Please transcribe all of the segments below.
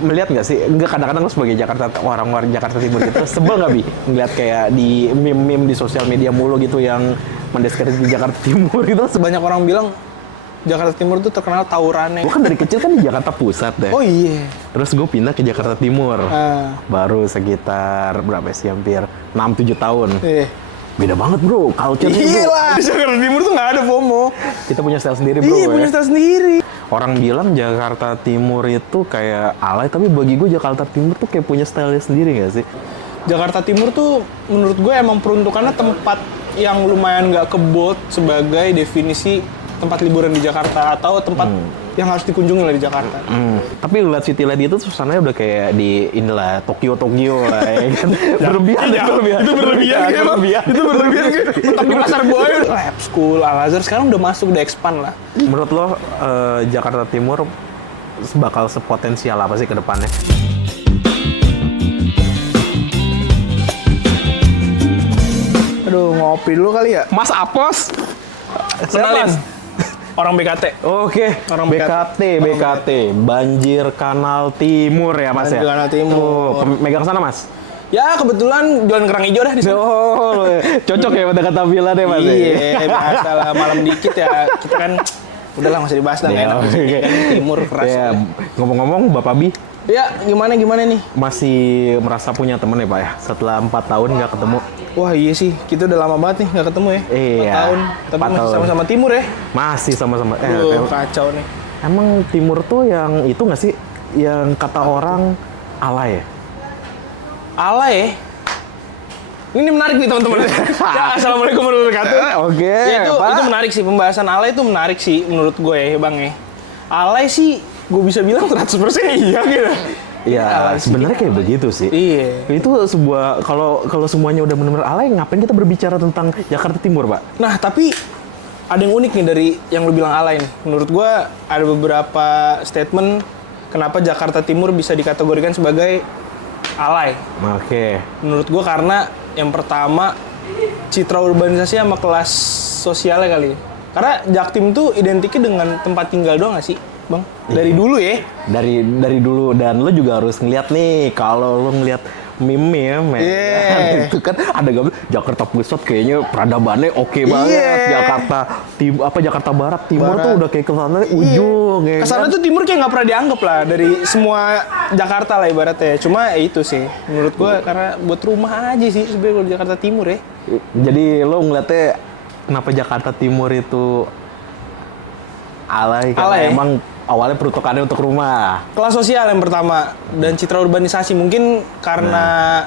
melihat nggak sih? Enggak, kadang-kadang lo sebagai orang-orang Jakarta Timur gitu, sebel nggak Bi? Ngeliat kayak di meme-meme di sosial media mulu gitu yang mendeskripsi Jakarta Timur gitu. Sebanyak orang bilang Jakarta Timur tuh terkenal tawurannya. Gue kan dari kecil kan di Jakarta Pusat deh. Oh iya. Terus gue pindah ke Jakarta Timur. Baru sekitar berapa sih? Hampir 6-7 tahun. Beda banget bro, culture-nya bro. Gila, di Jakarta Timur tuh nggak ada FOMO. Kita punya style sendiri bro. Iya, punya style sendiri. Orang bilang Jakarta Timur itu kayak alay, tapi bagi gue Jakarta Timur tuh kayak punya style sendiri nggak sih? Jakarta Timur tuh menurut gue emang peruntukannya tempat yang lumayan nggak kebot sebagai definisi tempat liburan di Jakarta atau tempat yang harus dikunjungi lah di Jakarta. Tapi lu lihat City Light itu suasananya udah kayak di inilah Tokyo lah ya kan. Berlebihan ya, Itu berlebihan gitu. Mentok di Pasar Buaya. Lab School, Al-Azhar sekarang udah masuk, udah expand lah. Menurut lo Jakarta Timur bakal sepotensial apa sih ke depannya? Aduh, ngopi dulu kali ya. Mas Apos. Kenalin. Orang BKT. Oke, Orang BKT. Banjir Kanal Timur ya Mas ya? Banjir Kanal Timur. Megang sana Mas? Ya kebetulan jualan kerang hijau dah di sana. Oh, cocok ya pada kata Villa deh Mas. Iya, biasa lah malam dikit ya. Kita kan udahlah nggak usah dibahas dah, enak. Kan Timur keras. Ya, ngomong-ngomong Bapak Bi. Ya, gimana nih? Masih merasa punya temen ya Pak ya? Setelah 4 tahun nggak ketemu. Wah iya sih, kita udah lama banget nih nggak ketemu ya. Iya. 4 tahun, tapi 4 masih tahun. sama-sama Timur ya. Masih sama-sama. Kacau nih. Emang Timur tuh yang itu nggak sih? Yang kata orang alay ya? Alay ya? Ini menarik nih teman-teman. Ya, Assalamualaikum warahmatullahi wabarakatuh. Oke, Ya, itu Pak. menarik sih, pembahasan alay itu menarik sih menurut gue ya Bang ya. Alay sih gue bisa bilang 100% iya gitu. Ya, sebenarnya kayak begitu sih. Iya. Itu sebuah kalau semuanya udah benar-benar alay, ngapain kita berbicara tentang Jakarta Timur, Pak? Nah, tapi ada yang unik nih dari yang lu bilang alay nih. Menurut gua ada beberapa statement kenapa Jakarta Timur bisa dikategorikan sebagai alay. Oke. Menurut gua karena yang pertama citra urbanisasi sama kelas sosialnya kali. Karena Jaktim tuh identiknya dengan tempat tinggal doang nggak sih, Bang? Dari dulu ya. Dari dulu, dan lo juga harus ngeliat nih, kalau lo ngeliat meme ya, itu kan ada gambar Jakarta Pusat kayaknya peradabannya oke banget. Jakarta Barat, Timur tuh udah kayak kesana ujung. Ya, kesana kan? tuh Timur kayak nggak pernah dianggap lah dari semua Jakarta lah ibaratnya. Cuma itu sih menurut gua karena buat rumah aja sih sebenarnya kalau di Jakarta Timur ya. Jadi lo ngeliatnya kenapa Jakarta Timur itu alay? Karena emang awalnya peruntukannya untuk rumah. Kelas sosial yang pertama dan citra urbanisasi mungkin karena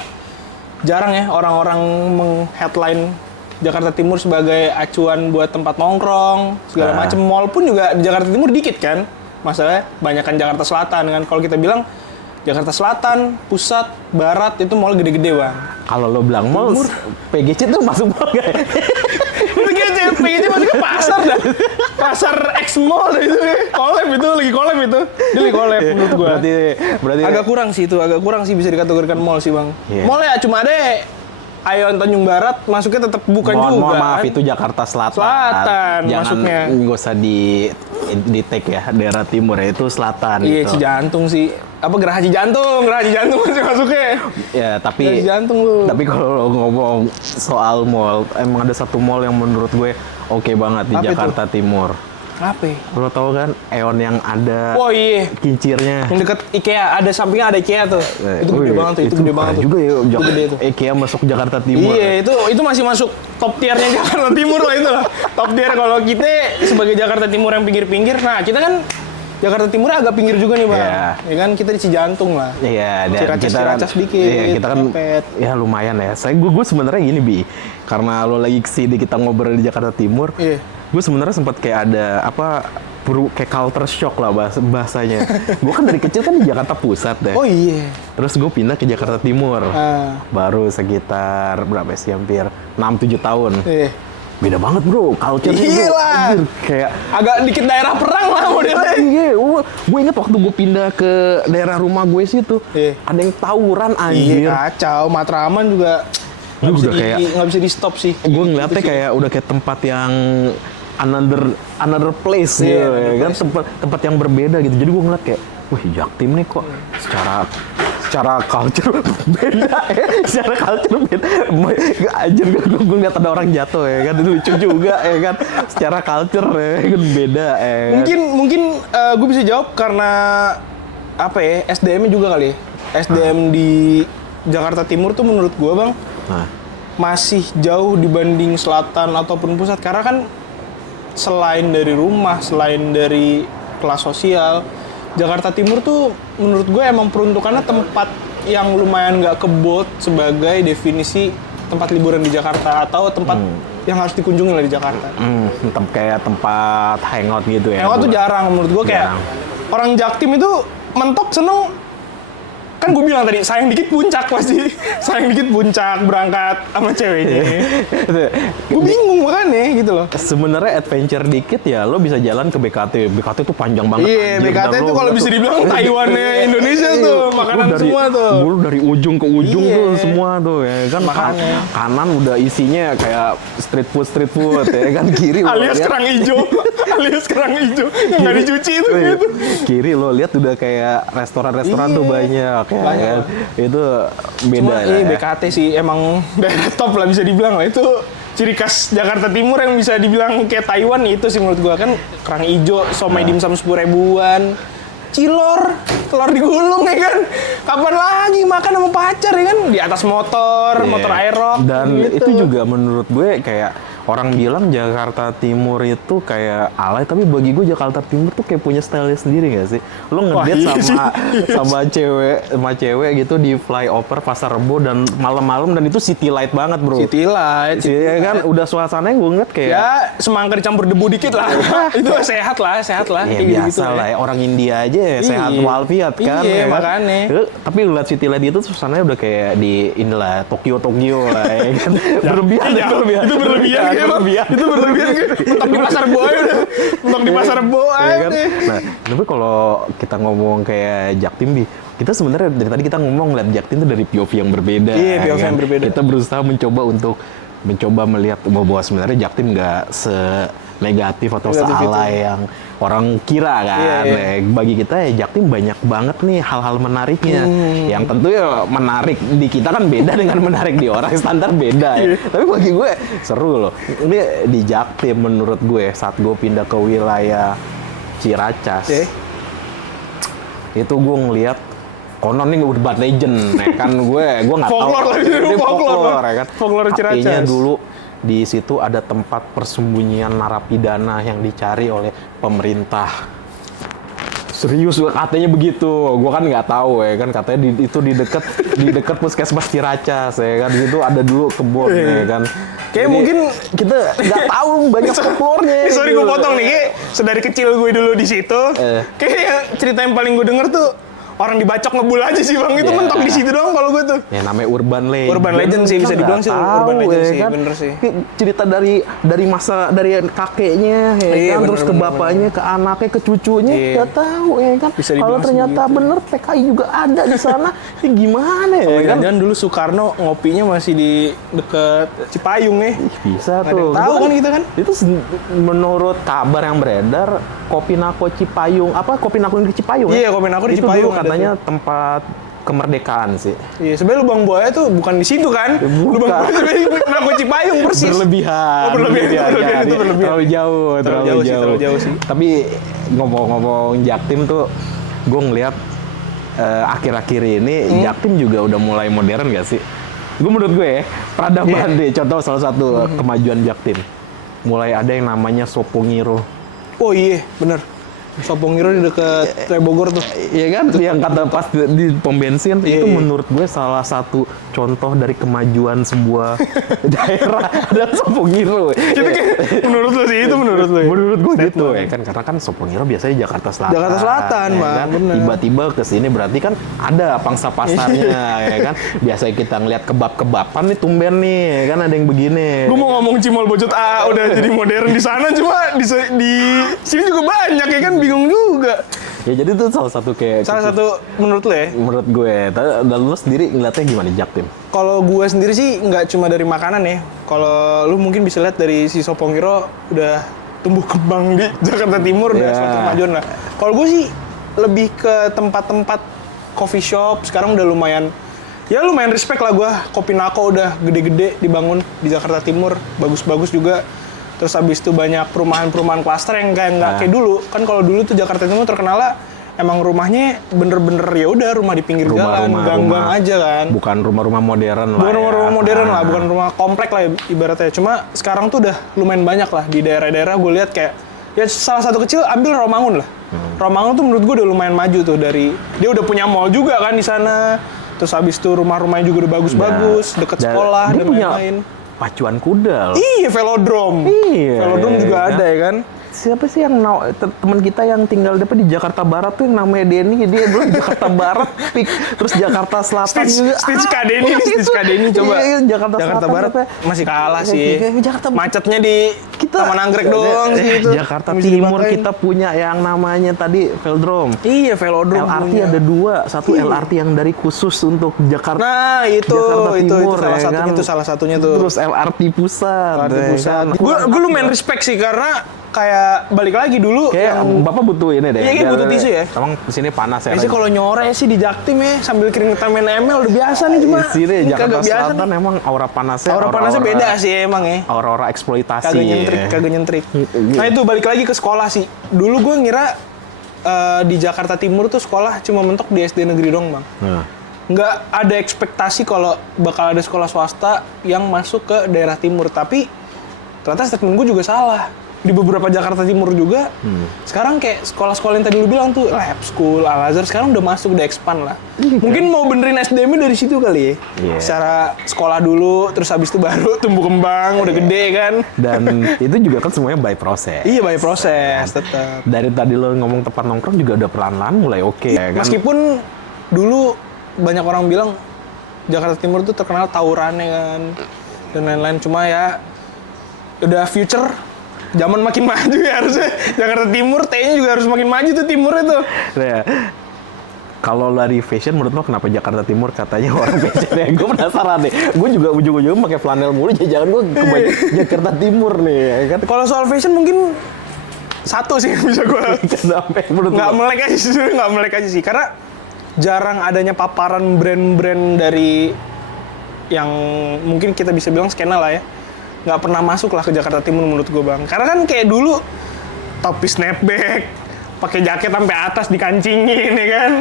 jarang ya orang-orang meng-headline Jakarta Timur sebagai acuan buat tempat nongkrong segala macam. Mall pun juga di Jakarta Timur dikit kan. Masalahnya banyakan Jakarta Selatan kan. Kalau kita bilang Jakarta Selatan, Pusat, Barat itu mall gede-gede Bang. Kalau lo bilang mall, PGC tuh masuk mall gak? PGC masuk ke pasar dah. Pasar X Mall itu lagi collab itu. Dia lagi collab menurut gua. Berarti agak kurang sih bisa dikategorikan mall sih Bang. Yeah. Mall ya cuma ada Ayon Tanjung Barat masuknya tetap bukan juga. Maaf, kan? itu Jakarta Selatan. Selatan Jangan masuknya. Nggak usah di tag ya, daerah timur ya, itu selatan. Iya, gitu. Cijantung sih. Apa Geraha Cijantung masih masuknya. Ya, tapi Geraha Cijantung lu. Tapi kalau lo ngomong soal mall, emang ada satu mall yang menurut gue oke banget di Jakarta Timur. Apa? Lo tau kan Aeon yang ada Oh iya. kincirnya. Yang deket IKEA, ada sampingnya ada IKEA tuh. Itu gede banget tuh, itu gede banget tuh. Juga ya, Itu gede tuh. IKEA masuk Jakarta Timur. Iya, itu masih masuk top tiernya Jakarta Timur lah itu lah. Top tier kalau kita sebagai Jakarta Timur yang pinggir-pinggir. Nah, kita kan Jakarta Timur agak pinggir juga nih, Bang. Yeah. Ya kan kita di Cijantung lah. Iya, dan Ciracas dikit. Iya, kita kan mepet. ya lumayan ya. Gue sebenarnya gini Bi, karena lo lagi kesini kita ngobrol di Jakarta Timur. Iya. Gue sebenarnya sempat kayak ada kayak culture shock lah bahasanya. Gue kan dari kecil kan di Jakarta Pusat deh. Oh iya. Terus gue pindah ke Jakarta Timur. Baru sekitar berapa sih, hampir 6-7 tahun. Iya. Beda banget bro, culture-nya bro. Gila. Anjir, kayak Agak dikit daerah perang lah modelnya. Iya, gue inget waktu gue pindah ke daerah rumah gue situ, ada yang tawuran anjir. Iya, kacau. Matraman juga nggak bisa di stop sih. Gue ngeliatnya kayak udah kayak tempat yang another place gitu, ya kan, tempat yang berbeda gitu. Jadi gue ngeliat kayak wih Jaktim nih kok secara culture beda ya, secara culture beda. Anjir gue ngeliat ada orang jatuh ya kan, lucu juga ya kan, secara culture ya kan beda ya kan. Mungkin gue bisa jawab karena apa ya, SDM-nya juga kali ya. SDM di Jakarta Timur tuh menurut gue bang, masih jauh dibanding selatan ataupun pusat. Karena kan selain dari rumah, selain dari kelas sosial, Jakarta Timur tuh menurut gue emang peruntukannya tempat yang lumayan nggak kebot sebagai definisi tempat liburan di Jakarta atau tempat yang harus dikunjungi lah di Jakarta. Kayak tempat hangout gitu ya. Hangout tuh jarang menurut gue, kayak orang Jaktim itu mentok seneng. Kan gue bilang tadi, sayang dikit puncak pasti. Sayang dikit puncak, berangkat sama ceweknya. Gue bingung makanya gitu loh. Sebenarnya adventure dikit ya, lo bisa jalan ke BKT. BKT tuh panjang banget. Iya, BKT tuh kalau bisa dibilang Taiwannya Indonesia tuh, makanan semua tuh. Gue dari ujung ke ujung tuh semua tuh ya kan. Makanya. Kanan udah isinya kayak street food ya kan. Kiri alias kerang hijau. Alias kerang hijau yang nggak dicuci itu gitu. Kiri lo lihat udah kayak restoran-restoran tuh banyak. Banyak. Itu beda. Cuma BKT sih emang daerah top lah bisa dibilang lah. Itu ciri khas Jakarta Timur yang bisa dibilang kayak Taiwan itu sih menurut gua. Kan kerang hijau, somai dimsum 10 ribuan, cilor, telur digulung ya kan. Kapan lagi makan sama pacar ya kan? Di atas motor aerox. Dan gitu. itu juga menurut gue kayak orang bilang Jakarta Timur itu kayak alay, tapi bagi gue Jakarta Timur tuh kayak punya style sendiri gak sih? Lo ngedate sama cewek gitu di flyover Pasar Rebo dan malam-malam, dan itu city light banget bro. City light. Iya kan, udah suasananya gue ngeliat kayak Ya semangka dicampur debu dikit lah. Itu sehat lah. ya Kayak biasa gitu lah ya, orang India aja ya, sehat walafiat kan. Iya, ya kan? makanya. Tapi ngeliat city light itu suasananya udah kayak di inilah Tokyo lah ya kan. Berlebihan. Itu berlebihan. Itu berlebihan. Mentok di Pasar Rebo aja udah. Mentok di Pasar Rebo aja kan? deh. Nah, tapi kalau kita ngomong kayak Jaktim, kita sebenarnya dari tadi kita ngomong ngeliat Jaktim itu dari POV yang berbeda. Iya, POV yang berbeda. Kita berusaha mencoba melihat bahwa sebenarnya Jaktim nggak se-negatif atau sealay yang orang kira kan. Iya. Bagi kita ya Jaktim banyak banget nih hal-hal menariknya. Yang tentu ya menarik di kita kan beda dengan menarik di orang standar beda ya. Tapi bagi gue seru loh. Ini di Jaktim menurut gue saat gue pindah ke wilayah Ciracas. Itu gue ngeliat konon nih urban legend ya kan, gue nggak tahu. Folklore ya kan. Folklore Ciracas. Artinya dulu di situ ada tempat persembunyian narapidana yang dicari oleh pemerintah. Serius katanya begitu. Gue kan nggak tahu ya kan, katanya itu di dekat puskesmas Ciracas ya kan. Di situ ada dulu kebun ya kan. Kayak mungkin kita nggak tahu banyak folklore-nya. Sorry gue potong nih, kayak sedari kecil gue dulu di situ. Kayak cerita yang paling gue denger tuh orang dibacok ngebul aja sih bang, itu mentok di situ doang kalau gue tuh. Ya namanya urban legend. Urban legend sih bisa dibilang sih, urban legend sih, bener sih. Cerita dari masa dari kakeknya, ya kan, terus ke bapaknya, ke anaknya, ke cucunya, nggak tahu ya kan. Kalau ternyata bener PKI juga ada di sana, ya gimana ya kan? Jangan dulu Soekarno ngopinya masih di deket Cipayung nih. Bisa tuh. tuh. Tahu kan gitu kan? Itu menurut kabar yang beredar, Kopinako Cipayung, Kopi Nako di Cipayung ya? Iya, Kopi Nako di Cipayung. Katanya tempat kemerdekaan sih. Iya, sebenarnya Lubang Buaya tuh bukan di situ kan? Lubang Buaya sebenarnya Nako Cipayung persis. Berlebihan. Berlebihan. Terlalu jauh sih. Tapi ngomong-ngomong Jaktim tuh, gue ngeliat akhir-akhir ini Jaktim juga udah mulai modern gak sih? Gue menurut gue ya, peradaban deh. Contoh salah satu kemajuan Jaktim. Mulai ada yang namanya Sopongiro. Oh iya, bener. Sopongiro di dekat Bogor tuh. Iya kan? Yang kata pas di pom bensin, itu menurut gue salah satu contoh dari kemajuan sebuah daerah. Ada Sopongiro. Itu kayak, menurut lo sih, itu menurut lo ya? Menurut gue gitu ya kan, karena kan Sopongiro biasanya Jakarta Selatan. Jakarta Selatan, ya Bang. Kan? Tiba-tiba ke sini berarti kan ada pangsa pasarnya, ya kan? Biasanya kita ngeliat kebab-kebaban nih, tumben nih, ya kan ada yang begini. Gue mau ngomong Cimol Bojot udah jadi modern di sana, cuma di sini juga banyak ya kan, bingung juga. Ya jadi itu salah satu menurut lo ya? Menurut gue. Dan lo sendiri ngeliatnya gimana Jaktim? Kalau gue sendiri sih nggak cuma dari makanan ya. Kalau lu mungkin bisa lihat dari si Sopongiro udah tumbuh kembang di Jakarta Timur, udah suatu kemajuan lah. Kalau gue sih lebih ke tempat-tempat coffee shop. Sekarang udah lumayan respect lah gue. Kopi Nako udah gede-gede dibangun di Jakarta Timur, bagus-bagus juga. Terus habis itu banyak perumahan-perumahan klaster yang nggak kayak dulu. Kan kalau dulu tuh Jakarta Timur terkenal emang rumahnya bener-bener ya udah rumah di pinggir jalan, gang-gang aja kan. Bukan rumah-rumah modern lah. Bukan rumah-rumah modern lah, bukan rumah komplek lah ibaratnya. Cuma sekarang tuh udah lumayan banyak lah di daerah-daerah gue lihat kayak ya salah satu kecil ambil Romangun lah. Romangun tuh menurut gue udah lumayan maju tuh dari dia udah punya mall juga kan di sana. Terus habis itu rumah-rumahnya juga udah bagus-bagus, deket sekolah dan lain-lain. Pacuan kuda loh. Iya, velodrome. Iya. Velodrome juga ada ya kan. Siapa sih yang teman kita yang tinggal di Jakarta Barat tuh yang namanya Denny, dia bilang Jakarta Barat pik, terus Jakarta Selatan juga. Stitch Kadeni coba. Iya, Jakarta Barat apa? masih kalah sih. Macetnya di Taman Anggrek doang sih itu. Jakarta Timur kita punya yang namanya tadi Velodrome. Iya, Velodrome. LRT ada 2, satu LRT yang dari khusus untuk Jakarta. Nah, itu Timur, itu salah satunya tuh. Terus LRT pusat. Gue lumayan respect sih karena kayak balik lagi dulu kayak Bapak butuh ini deh. Iya, kayak butuh tisu ya. Emang di sini panas ya. Sih kalau nyore sih di Jaktim ya sambil keringetan main ML udah biasa nih cuma. Di sini Jakarta Selatan nih. Emang aura panasnya beda sih emang ya. Aura eksploitasi. Kagak nyentrik. Nah itu balik lagi ke sekolah sih. Dulu gue ngira di Jakarta Timur tuh sekolah cuma mentok di SD negeri dong, Bang. Nggak ada ekspektasi kalau bakal ada sekolah swasta yang masuk ke daerah timur, tapi ternyata statement gue juga salah. Di beberapa Jakarta Timur juga, sekarang kayak sekolah-sekolah yang tadi lu bilang tuh, Lab School, Al-Azhar, sekarang udah masuk, udah expand lah. Mungkin mau benerin SDM dari situ kali ya. Secara sekolah dulu, terus habis itu baru tumbuh kembang, udah gede kan. Dan itu juga kan semuanya by proses. Iya, by proses, tetap. Dari tadi lo ngomong tempat nongkrong juga udah pelan-pelan mulai oke. Kan? Meskipun dulu banyak orang bilang Jakarta Timur tuh terkenal tawurannya kan, dan lain-lain. Cuma ya, udah future. Zaman makin maju ya harusnya. Jakarta Timur, T-nya juga harus makin maju tuh timurnya tuh. Nah, kalau dari fashion, menurut lo kenapa Jakarta Timur katanya orang fashion ya? Gue penasaran deh. Gue juga ujung-ujungnya pakai flanel mulu, jangan gue ke Jakarta Timur nih. Ya kan? Kalau soal fashion mungkin satu sih yang bisa gue. Nggak melek aja sih. Karena jarang adanya paparan brand-brand dari yang mungkin kita bisa bilang skena lah ya. Nggak pernah masuk lah ke Jakarta Timur menurut gue, Bang. Karena kan kayak dulu topi snapback, pakai jaket sampai atas dikancingin ya kan.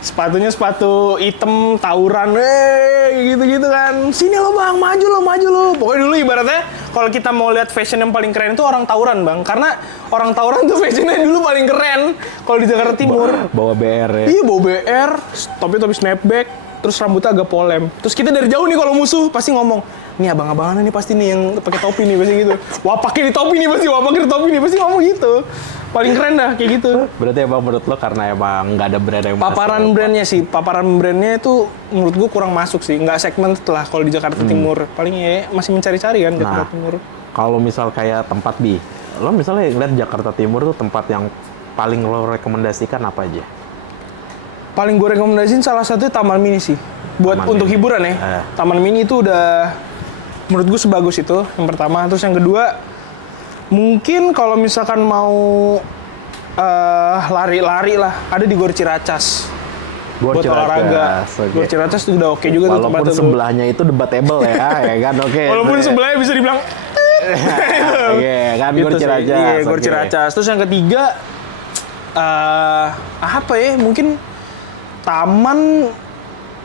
Sepatunya sepatu hitam tawuran, gitu-gitu kan. Sini lo Bang, maju lo. Pokoknya dulu ibaratnya kalau kita mau lihat fashion yang paling keren itu orang tawuran, Bang. Karena orang tawuran tuh fashionnya dulu paling keren kalau di Jakarta Timur. Bawa BR ya? Iya, bawa BR, topi snapback, terus rambutnya agak polem. Terus kita dari jauh nih kalau musuh pasti ngomong, nih abang-abangan nih pasti nih yang pakai topi nih pasti gitu. Wah pakai di topi nih pasti ngomong gitu. Paling keren dah kayak gitu. Berarti emang menurut lo karena emang nggak ada brand yang paparan brandnya itu menurut gua kurang masuk sih. Nggak segmented lah kalau di Jakarta Timur. Paling ya masih mencari-cari kan Jakarta Timur. Kalau misal kayak tempat lo misalnya ngeliat Jakarta Timur tuh tempat yang paling lo rekomendasikan apa aja? Paling gue rekomendasiin salah satunya Taman Mini sih. Untuk hiburan ya. Taman Mini itu udah menurut gue sebagus itu yang pertama. Terus yang kedua mungkin kalau misalkan mau lari-lari lah ada di Gor Ciracas. Buat olahraga. Gor Ciracas itu udah oke juga tuh tempatnya. Walaupun sebelahnya itu debatable ya kan oke. Walaupun sebelahnya bisa dibilang Iya kan Gor Ciracas. Iya, Gor Ciracas. Terus yang ketiga apa ya? Mungkin taman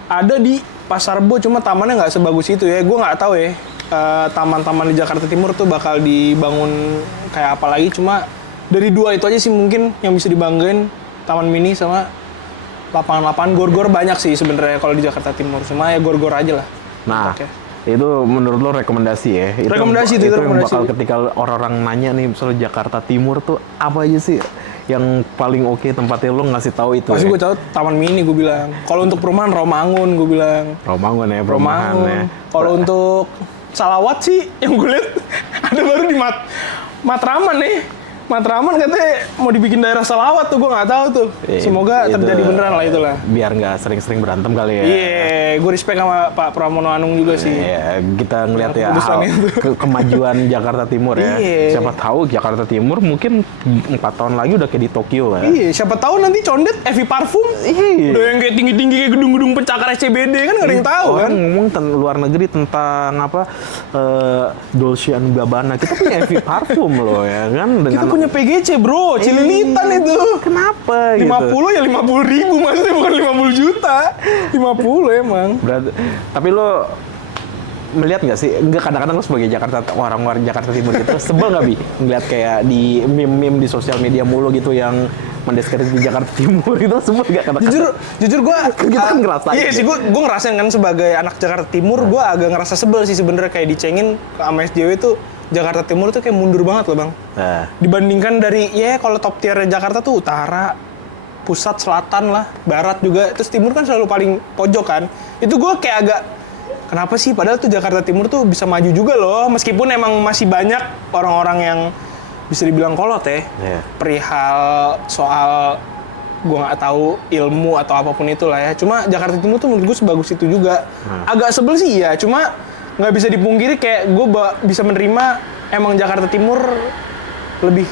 ada di Pasar Rebo, cuma tamannya nggak sebagus itu ya. Gue nggak tahu ya. Taman-taman di Jakarta Timur tuh bakal dibangun kayak apa lagi. Cuma dari dua itu aja sih mungkin yang bisa dibanggain. Taman Mini sama lapangan-lapangan gor-gor banyak sih sebenarnya kalau di Jakarta Timur. Cuma ya gor-gor aja lah. Nah, itu menurut lo rekomendasi ya? Itu yang bakal ketika orang-orang nanya nih misalnya Jakarta Timur tuh apa aja sih yang paling oke tempatnya, lo ngasih tahu itu? Pasti gue tahu Taman Mini gue bilang. Kalau untuk perumahan Romangun gue bilang. Romangun ya, perumahan ya. Kalau untuk Salawat sih yang gue lihat ada baru di Matraman nih. Matraman katanya mau dibikin daerah Salawat tuh, gue nggak tahu tuh. Semoga Itu, terjadi beneran lah itulah. Biar nggak sering-sering berantem kali ya. Iya, gue respect sama Pak Pramono Anung juga sih. Iya, kita ngeliat ya Keputusan itu. kemajuan Jakarta Timur ya. Iya. Siapa tahu Jakarta Timur mungkin 4 tahun lagi udah kayak di Tokyo ya. Iya, siapa tahu nanti condet Evi Parfum. Iya. Udah yang kayak tinggi-tinggi kayak gedung-gedung pencakar SCBD kan nggak ada yang tahu kan. Orang ngomong luar negeri tentang apa Dolce & Gabbana. Kita punya Evi Parfum loh ya kan. Kita punya PGC bro, Cililitan itu. Kenapa 50 gitu? ya 50.000 maksudnya bukan 50 juta. 50 emang. Tapi lo melihat nggak sih? Enggak, kadang-kadang lo sebagai orang-orang Jakarta Timur gitu sebel nggak Bi? Ngeliat kayak di meme-meme di sosial media mulu gitu yang mendeskripsi Jakarta Timur itu sebel nggak kadang-kadang? Jujur gue Kita kan ngerasain. Iya sih, gue ngerasain kan sebagai anak Jakarta Timur, gue agak ngerasa sebel sih sebenarnya kayak dicengin sama SJW tuh. Jakarta Timur tuh kayak mundur banget loh bang. Nah, Dibandingkan dari, kalau top tier Jakarta tuh utara, pusat, selatan lah, barat juga. Terus timur kan selalu paling pojok kan. Itu gue kayak agak, kenapa sih? Padahal tuh Jakarta Timur tuh bisa maju juga loh. Meskipun emang masih banyak orang-orang yang bisa dibilang kolot ya. Iya. Perihal soal, gue nggak tahu ilmu atau apapun itulah ya. Cuma Jakarta Timur tuh menurut gue sebagus itu juga. Agak sebel sih ya, cuma nggak bisa dipungkiri kayak gue bisa menerima emang Jakarta Timur lebih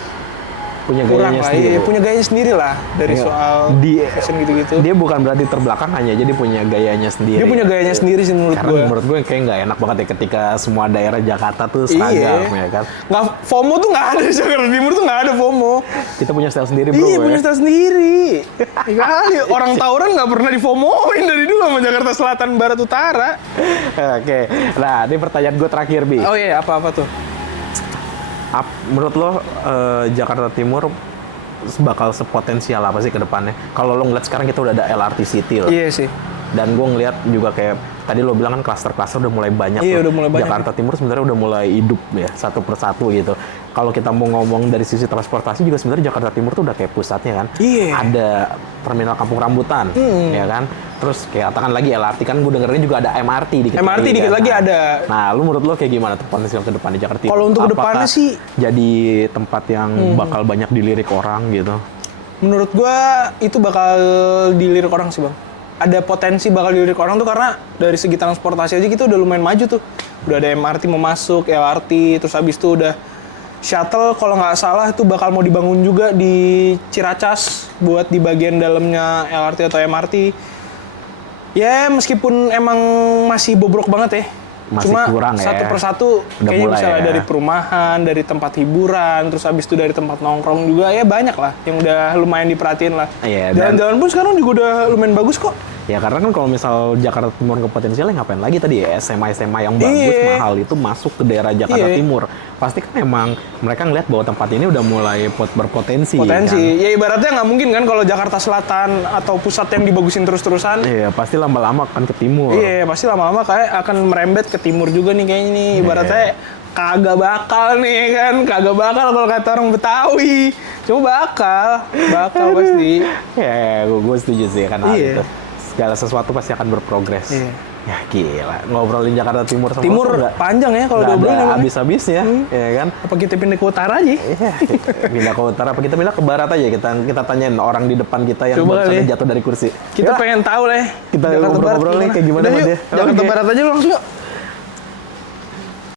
punya kurang gayanya lah, sendiri. punya gayanya sendiri lah dari Iya. soal fashion gitu-gitu. Dia bukan berarti terbelakang hanya, jadi punya gayanya sendiri. Dia punya gayanya sendiri sih menurut Karena gue. menurut gue kayak nggak enak banget ya ketika semua daerah Jakarta tuh seragam ya kan. Nggak, FOMO tuh nggak ada di Jakarta Timur tuh nggak ada FOMO. Kita punya style sendiri bro. Iya ya. punya style sendiri. Kali orang tawuran nggak pernah difomoin dari dulu sama Jakarta Selatan, Barat, Utara. Oke, nah ini pertanyaan gue terakhir Bi. Oh iya, apa-apa tuh? Menurut lo Jakarta Timur bakal sepotensial apa sih ke depannya? Kalau lo ngeliat sekarang kita udah ada LRT City loh. Iya sih. Dan gue ngeliat juga kayak tadi lo bilang kan klaster-klaster udah mulai banyak. Iya, tuh. udah mulai banyak. Jakarta Timur sebenarnya udah mulai hidup ya satu persatu gitu. Kalau kita mau ngomong dari sisi transportasi juga sebenarnya Jakarta Timur tuh udah kayak pusatnya kan. Iya. Ada terminal Kampung Rambutan, ya kan. Terus kayak katakan lagi LRT kan gue dengernya juga ada MRT dikit MRT lagi, dikit kan. lagi Nah, ada. Nah, lu menurut lo kayak gimana tuh potensial ke depan di Jakarta Timur? Kalau untuk ke depannya Apakah sih jadi tempat yang bakal banyak dilirik orang gitu. menurut gua itu bakal dilirik orang sih bang. Ada potensi bakal dilirik orang tuh karena dari segi transportasi aja kita udah lumayan maju tuh. Udah ada MRT mau masuk, LRT, terus habis itu udah shuttle kalau nggak salah itu bakal mau dibangun juga di Ciracas buat di bagian dalamnya LRT atau MRT. Ya meskipun emang masih bobrok banget ya. Masih Cuma kurang ya. satu persatu Udah kayaknya mulai bisa lah ya. dari perumahan, dari tempat hiburan, terus habis itu dari tempat nongkrong juga ya banyak lah yang udah lumayan diperhatiin lah. Iya, dan- Jalan-jalan pun sekarang juga udah lumayan bagus kok. Ya karena kan kalau misal Jakarta Timur ke potensialnya ngapain lagi tadi ya SMA yang bagus Iya. mahal itu masuk ke daerah Jakarta Iya. Timur. Pasti kan emang mereka ngeliat bahwa tempat ini udah mulai berpotensi. Potensi. Kan? Ya ibaratnya nggak mungkin kan kalau Jakarta Selatan atau pusat yang dibagusin terus-terusan. Iya pasti lama-lama akan ke timur. Iya, pasti lama-lama kayak akan merembet ke timur juga nih kayaknya nih. Ibaratnya kagak bakal nih kan, kagak bakal kalau kata orang Betawi. Cuma bakal pasti. Ya gue setuju sih kan hal Iya. itu. Segala sesuatu pasti akan berprogres. Iya. Ya gila, ngobrolin Jakarta Timur sama Timur lo tuh panjang ya kalau nggak diobrolin ada emang. habis-habisnya, ya kan? Apa kita pindah ke utara aja? Iya, pindah ke utara apa kita pindah ke barat aja kita tanyain orang di depan kita yang Coba barusan kali. jatuh dari kursi. Kita Ya, pengen tahu lah. kita ngobrol-ngobrol nih kayak gimana Udah sama yuk, dia. Jakarta Oke. Barat aja langsung yuk.